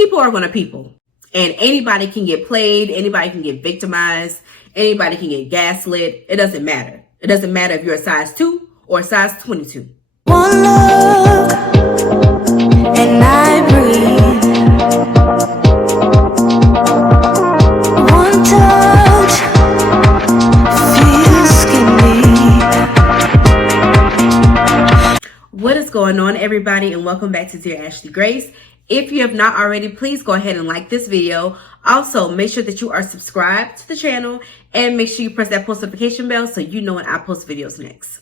people are going to people. And anybody can get played. Anybody can get victimized. Anybody can get gaslit. It doesn't matter. It doesn't matter if you're a size 2 or a size 22. One look and I breathe. One touch feels skinny. What is going on, everybody, and welcome back to Dear Ashley Grace. If you have not already, please go ahead and like this video. Also, make sure that you are subscribed to the channel and make sure you press that post notification bell so you know when I post videos next.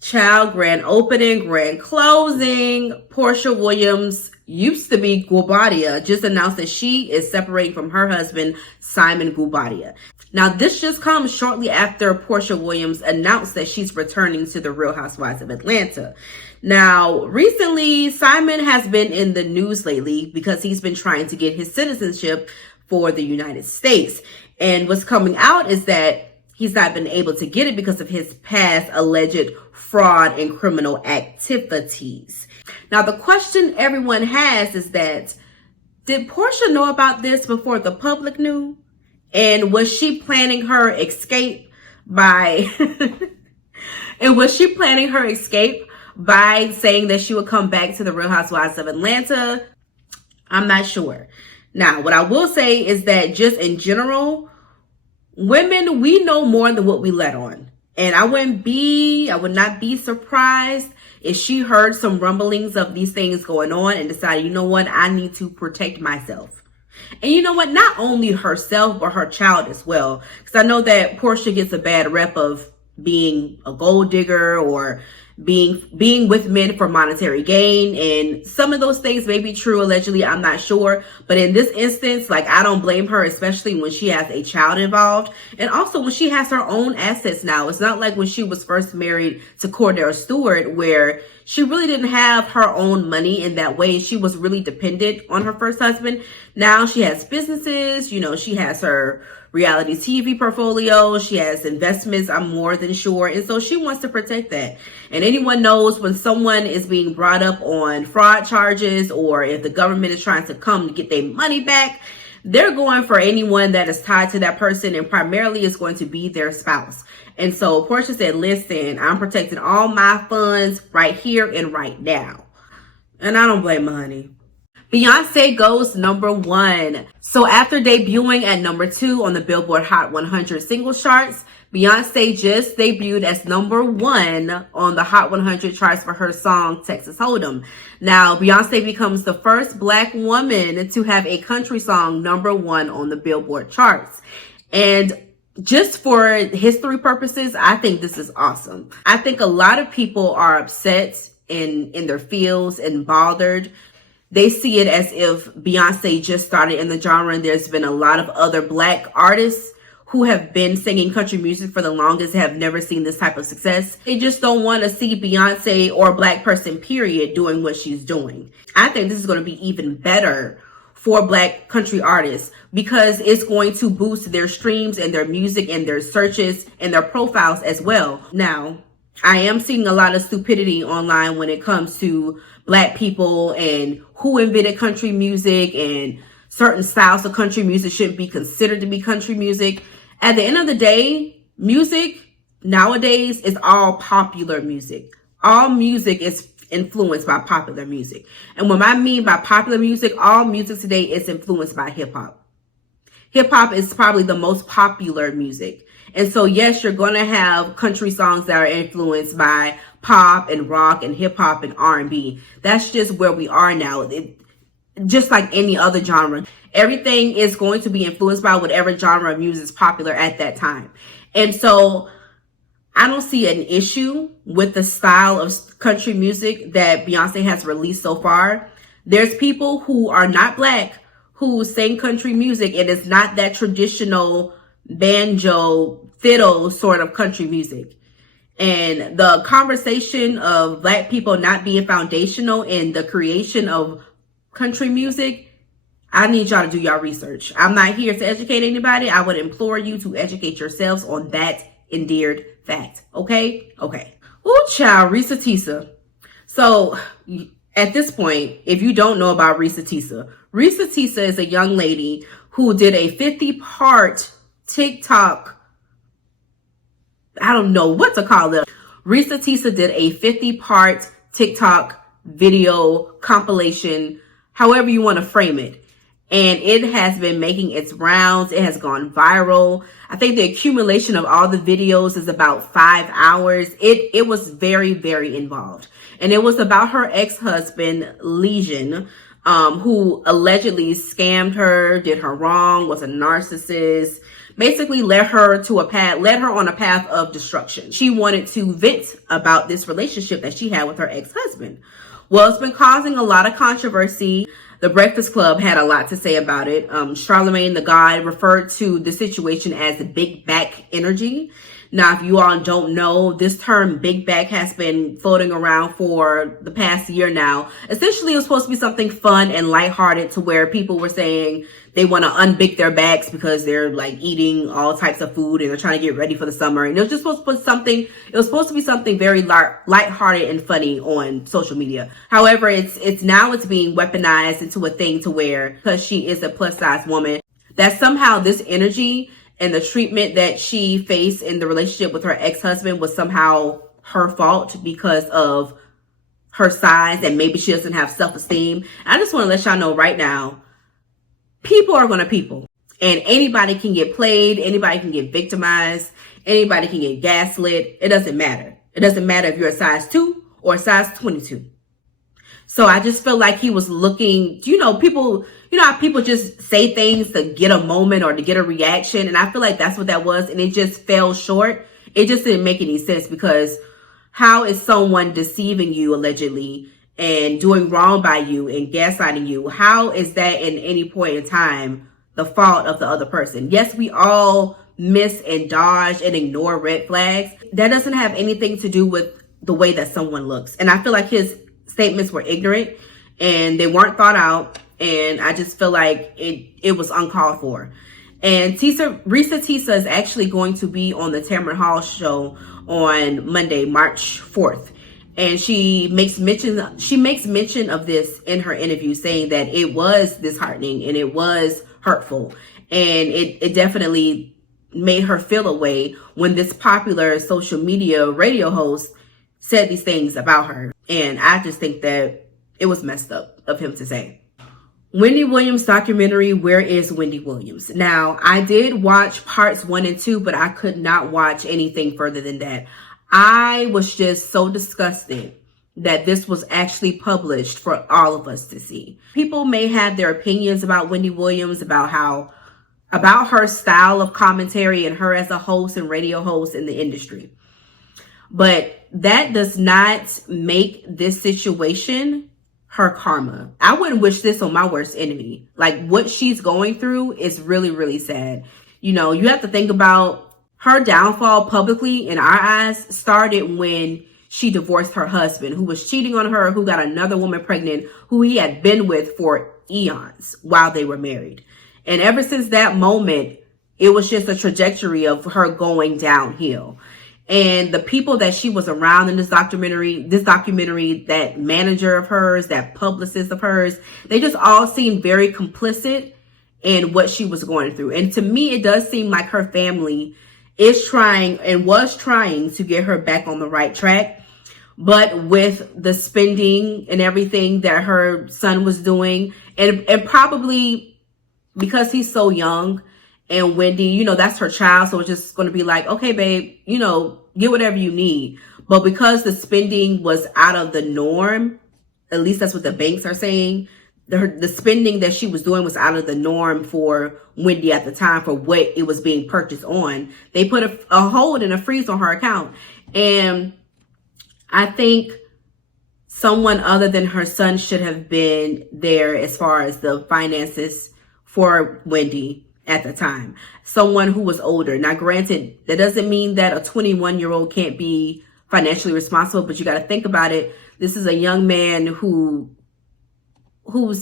Child, grand opening, grand closing. Porsha Williams, used to be Gubadia, just announced that she is separating from her husband, Simon Gubadia. Now, this just comes shortly after Porsha Williams announced that she's returning to the Real Housewives of Atlanta. Now, recently, Simon has been in the news lately because he's been trying to get his citizenship for the United States. And what's coming out is that he's not been able to get it because of his past alleged fraud and criminal activities. Now, the question everyone has is that, did Porsha know about this before the public knew? And was she planning her escape by saying that she would come back to the Real Housewives of Atlanta? I'm not sure. Now, what I will say is that just in general, women, we know more than what we let on. And I would not be surprised if she heard some rumblings of these things going on and decided, you know what, I need to protect myself. And you know what, not only herself, but her child as well. Because I know that Porsha gets a bad rep of being a gold digger or being with men for monetary gain, and some of those things may be true allegedly, I'm not sure, but in this instance, like, I don't blame her, especially when she has a child involved, and also when she has her own assets now. It's not like when she was first married to Cordell Stewart, where she really didn't have her own money in that way. She was really dependent on her first husband. Now she has businesses, you know, she has her reality TV portfolio, she has investments, I'm more than sure, and so she wants to protect that. And anyone knows when someone is being brought up on fraud charges, or if the government is trying to come to get their money back, they're going for anyone that is tied to that person, and primarily it's going to be their spouse. And so Porsha said, listen, I'm protecting all my funds right here and right now. And I don't blame her, honey. Beyoncé goes #1. So after debuting at #2 on the Billboard Hot 100 singles charts, Beyoncé just debuted as #1 on the Hot 100 charts for her song Texas Hold'em. Now, Beyoncé becomes the first Black woman to have a country song #1 on the Billboard charts. And just for history purposes, I think this is awesome. I think a lot of people are upset in their feels and bothered. They see it as if Beyoncé just started in the genre, and there's been a lot of other Black artists who have been singing country music for the longest, have never seen this type of success. They just don't want to see Beyoncé or a Black person, period, doing what she's doing. I think this is going to be even better for Black country artists because it's going to boost their streams and their music and their searches and their profiles as well. Now, I am seeing a lot of stupidity online when it comes to Black people and who invented country music, and certain styles of country music shouldn't be considered to be country music. At the end of the day, music nowadays is all popular music. All music is influenced by popular music. And what I mean by popular music, all music today is influenced by hip hop. Hip hop is probably the most popular music. And so, yes, you're going to have country songs that are influenced by pop and rock and hip hop and R&B. That's just where we are now. Just like any other genre, everything is going to be influenced by whatever genre of music is popular at that time. And so I don't see an issue with the style of country music that Beyoncé has released so far. There's people who are not Black who sing country music, and it's not that traditional banjo, fiddle sort of country music. And the conversation of Black people not being foundational in the creation of country music, I need y'all to do y'all research. I'm not here to educate anybody. I would implore you to educate yourselves on that endeared fact. Okay? Okay. Ooh, child, Reese Tessa. So At this point, if you don't know about Reese Tessa is a young lady who did a 50-part TikTok. I don't know what to call it. Reese Tessa did a 50-part TikTok video compilation, however you want to frame it. And it has been making its rounds. It has gone viral. I think the accumulation of all the videos is about 5 hours. It was very, very involved. And it was about her ex-husband, Legion, who allegedly scammed her, did her wrong, was a narcissist, basically led her on a path of destruction. She wanted to vent about this relationship that she had with her ex-husband. Well, it's been causing a lot of controversy. The Breakfast Club had a lot to say about it. Charlamagne the God referred to the situation as the big back energy. Now, if you all don't know, this term big back has been floating around for the past year now. Essentially, it was supposed to be something fun and lighthearted to where people were saying they want to unbig their backs because they're like eating all types of food and they're trying to get ready for the summer. And it was just supposed to be something very lighthearted and funny on social media. However, it's being weaponized into a thing to where, because she is a plus size woman, that somehow this energy and the treatment that she faced in the relationship with her ex-husband was somehow her fault because of her size, and maybe she doesn't have self-esteem. I just want to let y'all know right now, people are going to people. And anybody can get played. Anybody can get victimized. Anybody can get gaslit. It doesn't matter. It doesn't matter if you're a size 2 or a size 22. So I just feel like he was looking, people, how people just say things to get a moment or to get a reaction. And I feel like that's what that was. And it just fell short. It just didn't make any sense, because how is someone deceiving you allegedly and doing wrong by you and gaslighting you? How is that in any point in time the fault of the other person? Yes, we all miss and dodge and ignore red flags. That doesn't have anything to do with the way that someone looks. And I feel like his statements were ignorant and they weren't thought out. And I just feel like it was uncalled for. And Reese Tessa is actually going to be on the Tamron Hall show on Monday, March 4th. And she makes mention of this in her interview, saying that it was disheartening and it was hurtful. And it definitely made her feel a way when this popular social media radio host said these things about her. And I just think that it was messed up of him to say. Wendy Williams documentary, Where is Wendy Williams? Now, I did watch parts 1 and 2, but I could not watch anything further than that. I was just so disgusted that this was actually published for all of us to see. People may have their opinions about Wendy Williams, about her style of commentary and her as a host and radio host in the industry. But that does not make this situation her karma. I wouldn't wish this on my worst enemy. Like, what she's going through is really, really sad. You have to think about her downfall publicly in our eyes started when she divorced her husband, who was cheating on her, who got another woman pregnant, who he had been with for eons while they were married. And ever since that moment, it was just a trajectory of her going downhill. And the people that she was around in this documentary, that manager of hers, that publicist of hers, they just all seemed very complicit in what she was going through. And to me, it does seem like her family is trying and was trying to get her back on the right track. But with the spending and everything that her son was doing, and probably because he's so young, and Wendy, that's her child. So it's just going to be like, okay, babe, get whatever you need. But because the spending was out of the norm, at least that's what the banks are saying, the spending that she was doing was out of the norm for Wendy at the time for what it was being purchased on. They put a hold and a freeze on her account. And I think someone other than her son should have been there as far as the finances for Wendy at the time. Someone who was older. Now, granted, that doesn't mean that a 21-year-old can't be financially responsible, but you got to think about it. This is a young man who's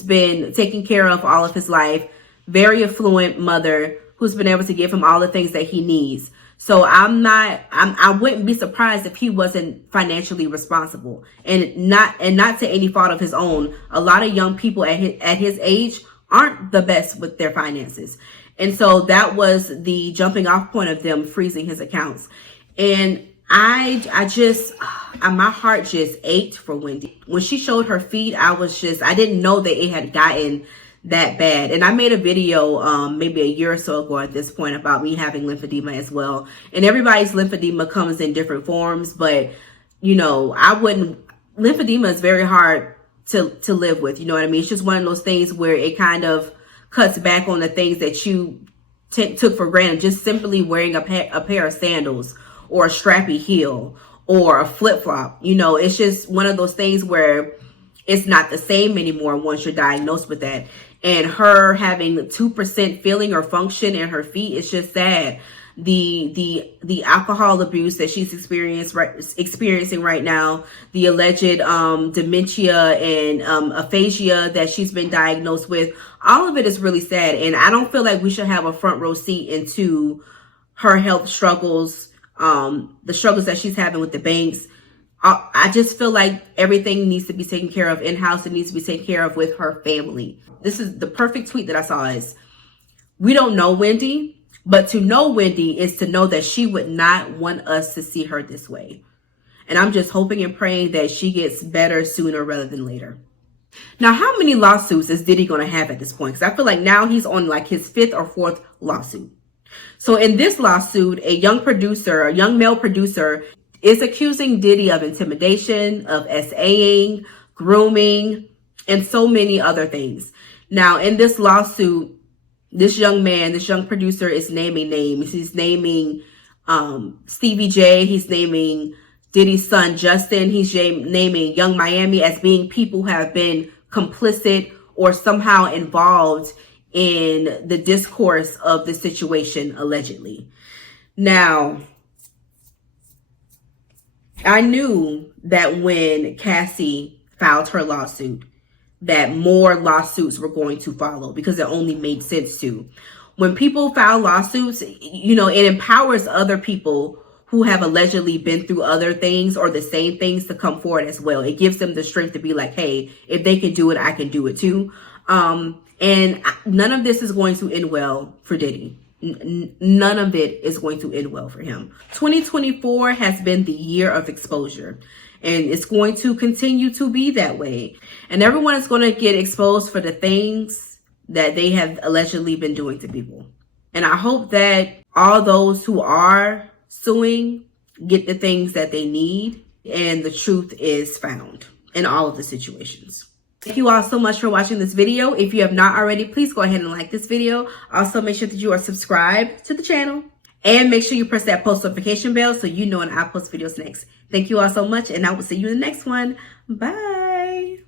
been taken care of all of his life, very affluent mother who's been able to give him all the things that he needs. So I wouldn't be surprised if he wasn't financially responsible, and not to any fault of his own. A lot of young people at his age aren't the best with their finances. And so that was the jumping off point of them freezing his accounts. And I just, my heart just ached for Wendy. When she showed her feet, I didn't know that it had gotten that bad. And I made a video maybe a year or so ago at this point about me having lymphedema as well. And everybody's lymphedema comes in different forms, but you know, lymphedema is very hard to live with. You know what I mean? It's just one of those things where it kind of cuts back on the things that you took for granted. Just simply wearing a pair of sandals or a strappy heel or a flip-flop. You know, it's just one of those things where it's not the same anymore once you're diagnosed with that. And her having 2% feeling or function in her feet, it's just sad. The alcohol abuse that she's experiencing right now, the alleged dementia and aphasia that she's been diagnosed with, all of it is really sad. And I don't feel like we should have a front row seat into her health struggles, the struggles that she's having with the banks. I just feel like everything needs to be taken care of in-house. It needs to be taken care of with her family. This is the perfect tweet that I saw is, we don't know Wendy, but to know Wendy is to know that she would not want us to see her this way. And I'm just hoping and praying that she gets better sooner rather than later. Now, how many lawsuits is Diddy going to have at this point? Because I feel like now he's on like his 5th or 4th lawsuit. So in this lawsuit, a young male producer, is accusing Diddy of intimidation, of SAing, grooming, and so many other things. Now, in this lawsuit, this young producer is naming names. He's naming Stevie J. He's naming Diddy's son, Justin. He's naming Young Miami as being people who have been complicit or somehow involved in the discourse of the situation, allegedly. Now, I knew that when Cassie filed her lawsuit, that more lawsuits were going to follow because it only made sense to. When people file lawsuits, you know, it empowers other people who have allegedly been through other things or the same things to come forward as well. It gives them the strength to be like, hey, if they can do it, I can do it too. And none of this is going to end well for Diddy. None of it is going to end well for him. 2024 has been the year of exposure, and it's going to continue to be that way. And everyone is going to get exposed for the things that they have allegedly been doing to people. And I hope that all those who are suing get the things that they need and the truth is found in all of the situations. Thank you all so much for watching this video. If you have not already, please go ahead and like this video. Also, make sure that you are subscribed to the channel and make sure you press that post notification bell so you know when I post videos next. Thank you all so much, and I will see you in the next one. Bye.